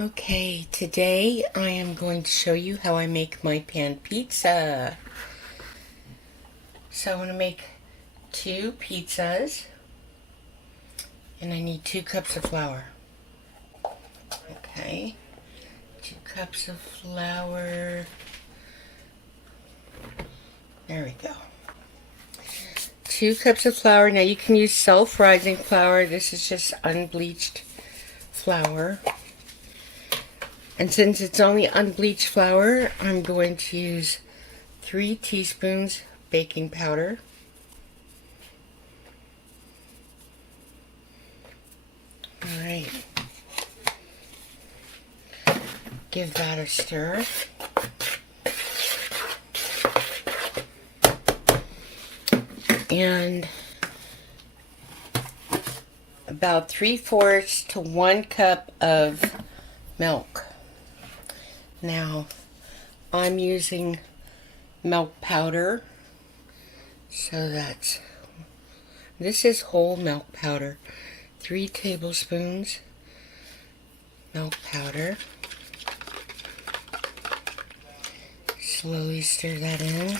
Okay, today I am going to show you how I make my pan pizza. So I'm going to make 2 pizzas and I need 2 cups of flour. Okay, 2 cups of flour. There we go. 2 cups of flour. Now you can use self-rising flour. This is just unbleached flour. And since it's only unbleached flour, I'm going to use 3 teaspoons baking powder. Alright. Give that a stir. And about 3/4 to 1 cup of milk. Now, I'm using milk powder, so this is whole milk powder. 3 tablespoons milk powder. Slowly stir that in.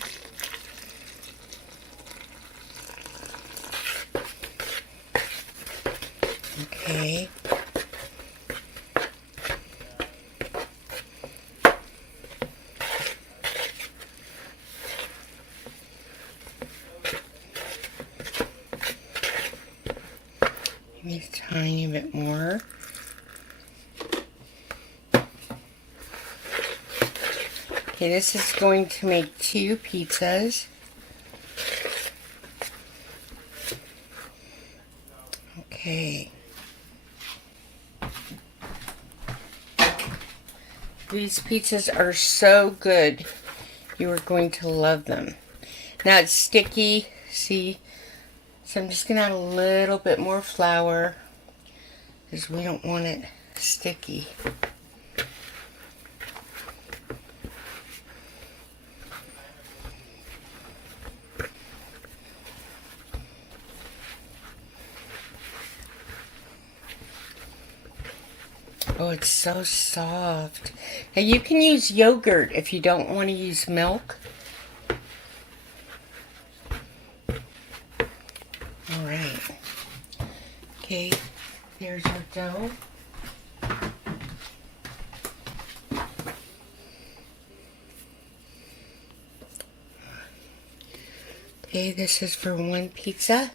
Okay. Maybe a tiny bit more. Okay, this is going to make 2 pizzas. Okay. These pizzas are so good. You are going to love them. Now it's sticky, see? So I'm just going to add a little bit more flour because we don't want it sticky. Oh, it's so soft. Now you can use yogurt if you don't want to use milk. Alright. Okay, there's your dough. Okay, this is for 1 pizza.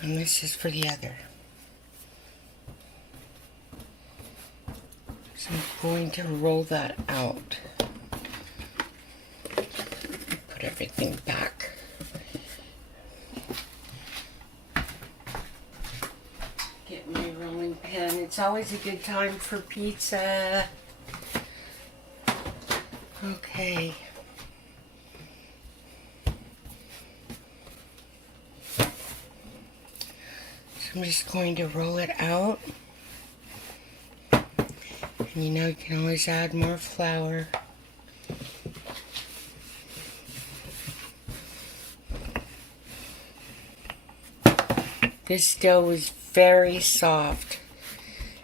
And this is for the other. So I'm going to roll that out. Put everything back. Get my rolling pin. It's always a good time for pizza. Okay. I'm just going to roll it out. And you know you can always add more flour. This dough is very soft.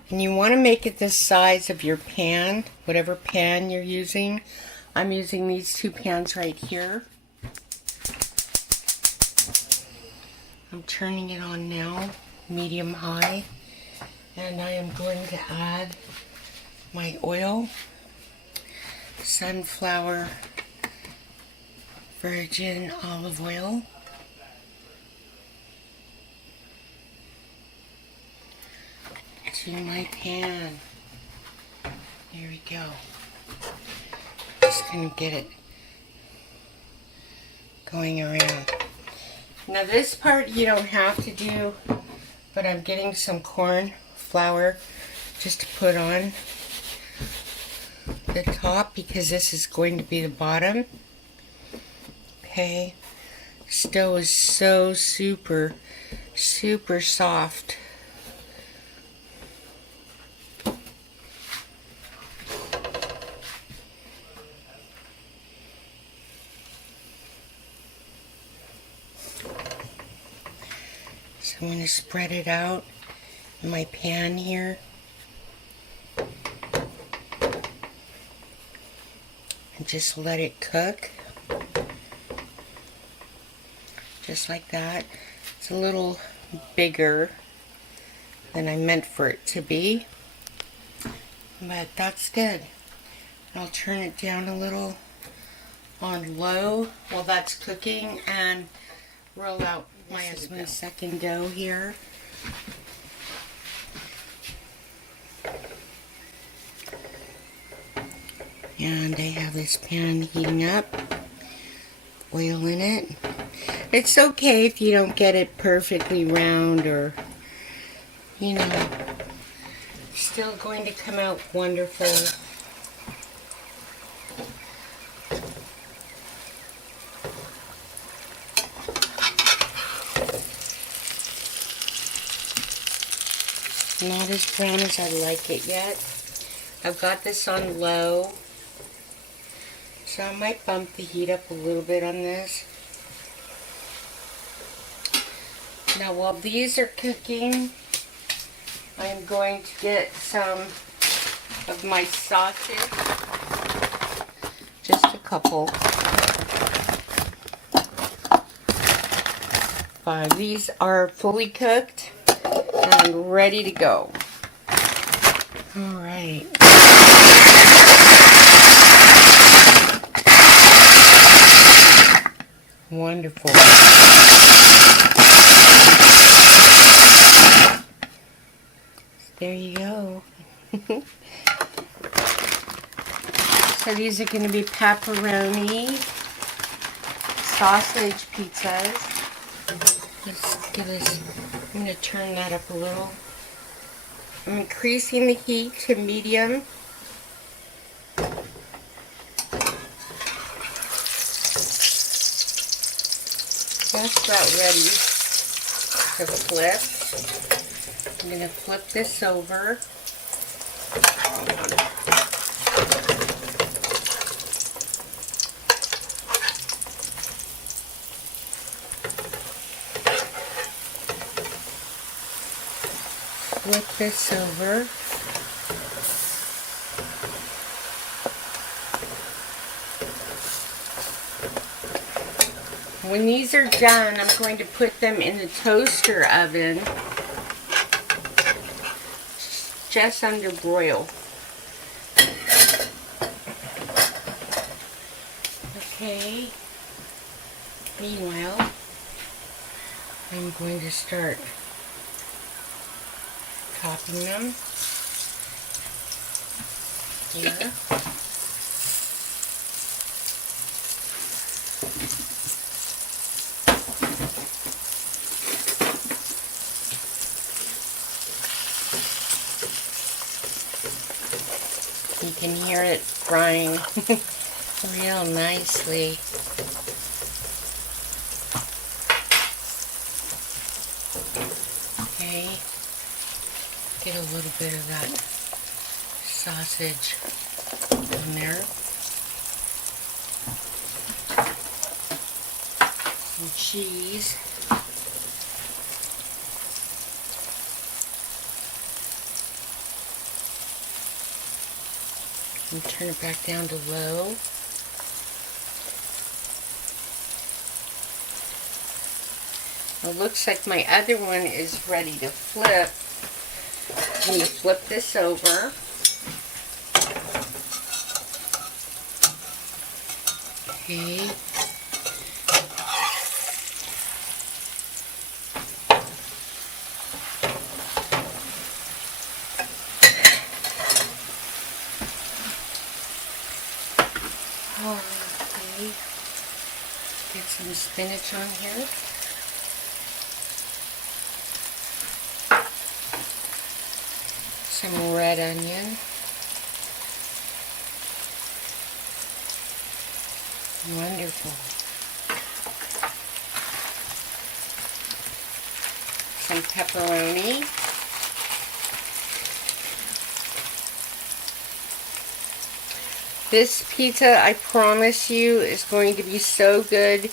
And you want to make it the size of your pan, whatever pan you're using. I'm using these 2 pans right here. I'm turning it on now. Medium high, and I am going to add my oil, sunflower virgin olive oil, to my pan. Here we go. Just gonna get it going around. Now this part you don't have to do, but I'm getting some corn flour just to put on the top because this is going to be the bottom. Okay, this dough is so super soft. So I'm going to spread it out in my pan here. And just let it cook. Just like that. It's a little bigger than I meant for it to be. But that's good. I'll turn it down a little on low while that's cooking and roll out my second dough here. And I have this pan heating up, oil in it. It's okay if you don't get it perfectly round, or, you know, still going to come out wonderful. Not as brown as I like it yet. I've got this on low, so I might bump the heat up a little bit on this. Now while these are cooking, I'm going to get some of my sausage, just a couple. These are fully cooked and ready to go. Alright. Wonderful. There you go. So these are going to be pepperoni sausage pizzas. Let's give this, I'm going to turn that up a little. I'm increasing the heat to medium. Just about ready to flip. I'm going to flip this over. Flip this over. When these are done, I'm going to put them in the toaster oven just under broil. Okay. Meanwhile, I'm going to start topping them here. You can hear it frying real nicely. Okay, get a little bit of that sausage in there. Some cheese. And turn it back down to low. It looks like my other one is ready to flip. I'm going to flip this over. Okay. Okay. Get some spinach on here. Some red onion. Wonderful. Some pepperoni. This pizza, I promise you, is going to be so good.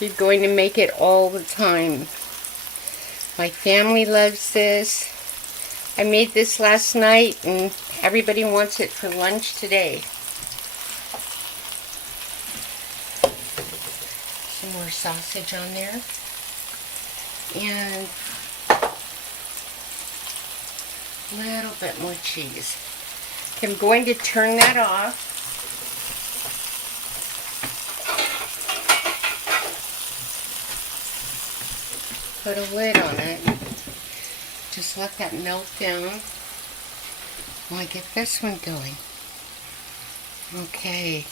You're going to make it all the time. My family loves this. I made this last night and everybody wants it for lunch today. Some more sausage on there. And a little bit more cheese. I'm going to turn that off. Put a lid on it. Just let that melt down while I get this one going. Okay.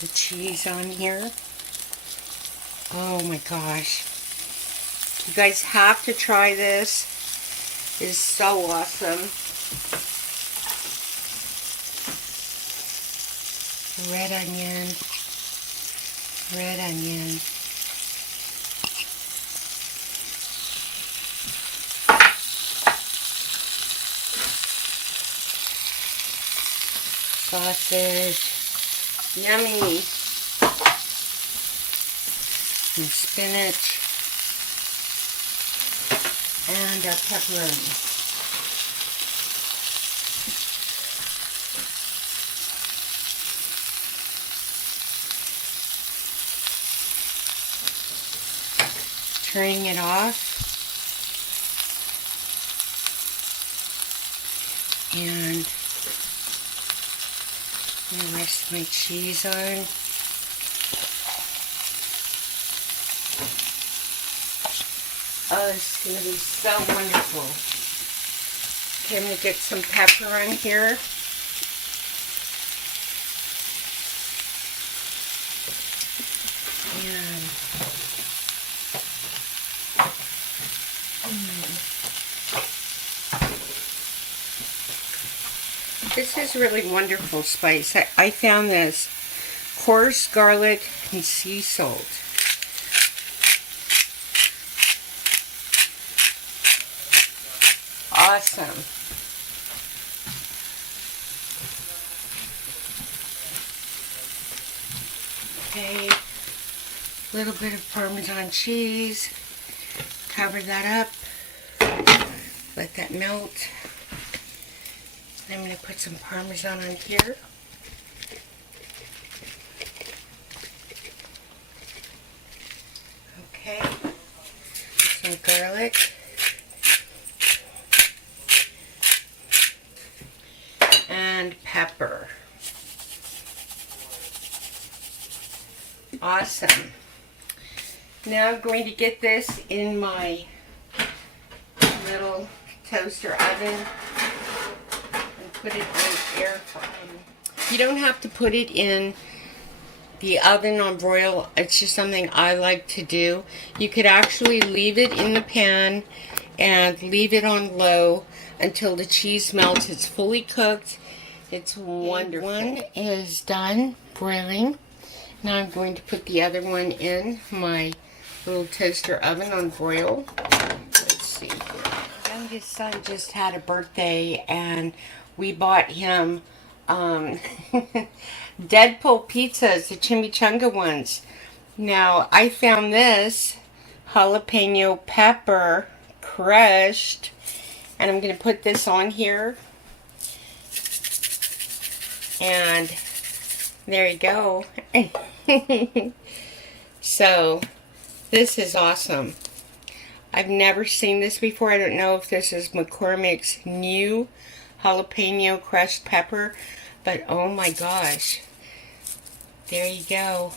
The cheese on here. Oh my gosh. You guys have to try this. It is so awesome. Red onion. Red onion. Sausage. Yummy. Some spinach. And pepperoni. Turning it off. And the rest of my cheese on. Oh, it's going to be so wonderful. Okay, I'm going to get some pepper on here. And this is really wonderful spice. I found this coarse garlic and sea salt. Awesome. Okay, a little bit of Parmesan cheese. Cover that up. Let that melt. I'm going to put some Parmesan on here. Okay, some garlic. And pepper. Awesome. Now I'm going to get this in my little toaster oven and put it in air fry. You don't have to put it in the oven on broil. It's just something I like to do. You could actually leave it in the pan and leave it on low until the cheese melts. It's fully cooked. It's wonderful. One is done boiling. Now I'm going to put the other one in my little toaster oven on broil. Let's see here. My youngest son just had a birthday and we bought him Deadpool pizzas, the chimichanga ones. Now I found this jalapeno pepper crushed, and I'm going to put this on here. And there you go. So this is awesome. I've never seen this before. I don't know if this is McCormick's new jalapeno crushed pepper, but oh my gosh. There you go.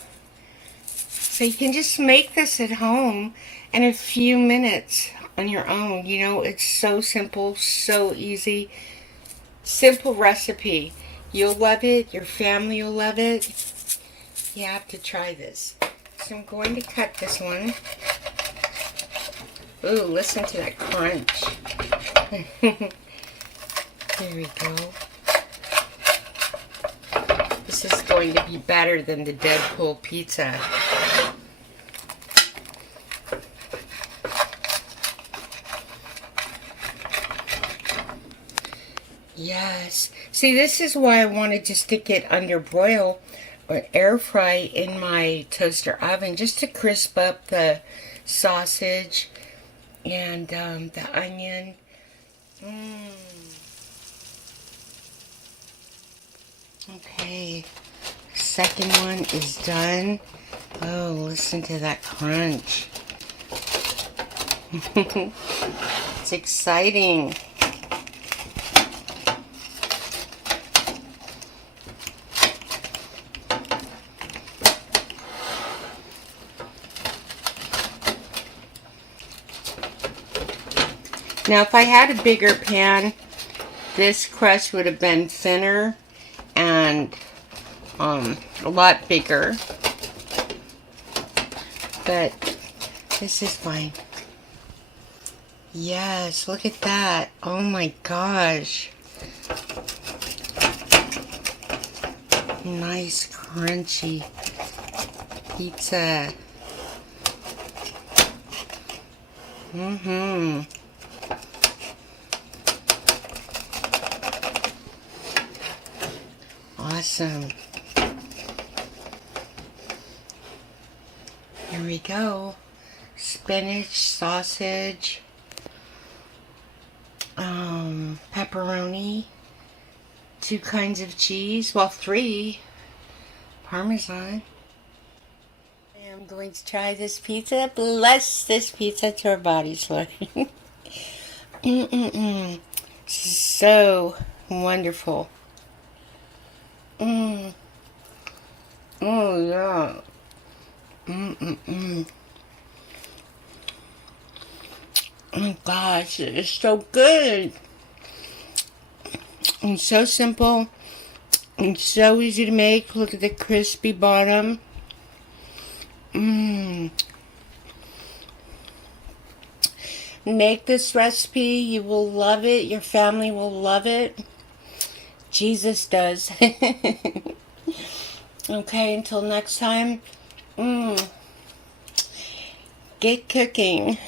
So you can just make this at home in a few minutes on your own. You know, it's so simple, so easy. Simple recipe. You'll love it. Your family will love it. You have to try this. So I'm going to cut this one. Ooh, listen to that crunch. There we go. This is going to be better than the Deadpool pizza. Yes. See, this is why I wanted to stick it under broil or air fry in my toaster oven, just to crisp up the sausage and the onion. Okay, second one is done. Oh, listen to that crunch. It's exciting. Now, if I had a bigger pan, this crust would have been thinner and a lot bigger. But this is fine. Yes, look at that. Oh my gosh. Nice crunchy pizza. Awesome. Here we go. Spinach, sausage, pepperoni, 2 kinds of cheese, well, 3, Parmesan. I'm going to try this pizza. Bless this pizza to our bodies, Lord. So wonderful. Oh, yeah. Oh my gosh, it is so good. And so simple. And so easy to make. Look at the crispy bottom. Make this recipe. You will love it. Your family will love it. Jesus does. Okay, until next time. Get cooking.